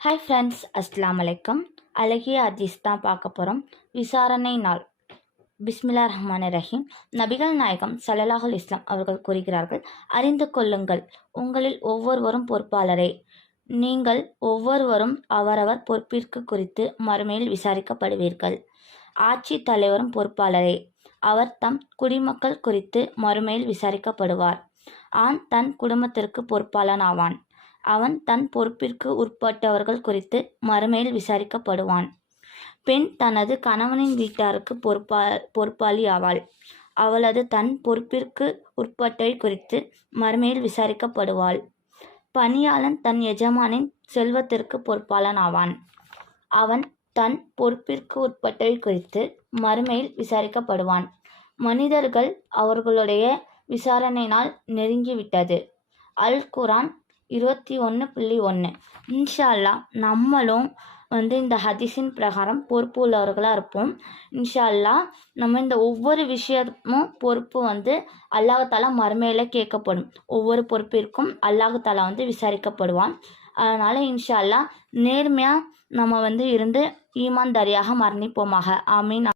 Hi friends, அஸ்ஸலாமு அலைக்கும். அழகிய ஹதீஸ் தான் பார்க்க போகிறோம். விசாரணை நாள். பிஸ்மில்லாஹ் ரஹ்மானிர் ரஹீம். நபிகள் நாயகம் ஸல்லல்லாஹு அலைஹி வஸல்லம் அவர்கள் கூறுகிறார்கள், அறிந்து கொள்ளுங்கள், உங்களில் ஒவ்வொருவரும் பொறுப்பாளரே. நீங்கள் ஒவ்வொருவரும் அவரவர் பொறுப்பிற்கு குறித்து மறுமையில் விசாரிக்கப்படுவீர்கள். ஆட்சி தலைவரும் பொறுப்பாளரே. அவர் தம் குடிமக்கள் குறித்து மறுமையில் விசாரிக்கப்படுவார். ஆண் தன் குடும்பத்திற்கு பொறுப்பாளன் ஆவான். அவன் தன் பொறுப்பிற்கு உட்பட்டவர்கள் குறித்து மறுமையில் விசாரிக்கப்படுவான். பெண் தனது கணவனின் வீட்டாருக்கு பொறுப்பாளி ஆவாள். அவளது தன் பொறுப்பிற்கு உட்பட்டவை குறித்து மறுமையில் விசாரிக்கப்படுவாள். பணியாளன் தன் எஜமானின் செல்வத்திற்கு பொறுப்பாளன் ஆவான். அவன் தன் பொறுப்பிற்கு உட்பட்டவை குறித்து மறுமையில் விசாரிக்கப்படுவான். மனிதர்கள் அவர்களுடைய விசாரணை நாள் நெருங்கிவிட்டது. அல் குரான் 21:1. இன்ஷா அல்லாஹ் நம்மளும் இந்த ஹதீஸின் பிரகாரம் பொறுப்பு உள்ளவர்களாக இருப்போம். இன்ஷா அல்லாஹ் நம்ம இந்த ஒவ்வொரு விஷயமும் பொறுப்பு அல்லாஹ் மறுமையில் கேட்கப்படும். ஒவ்வொரு பொறுப்பிற்கும் அல்லாஹ் விசாரிக்கப்படுவான். அதனால் இன்ஷா அல்லாஹ் நேர்மையாக நம்ம இருந்து ஈமான்தாரியாக மரணிப்போமாக. ஆமீன்.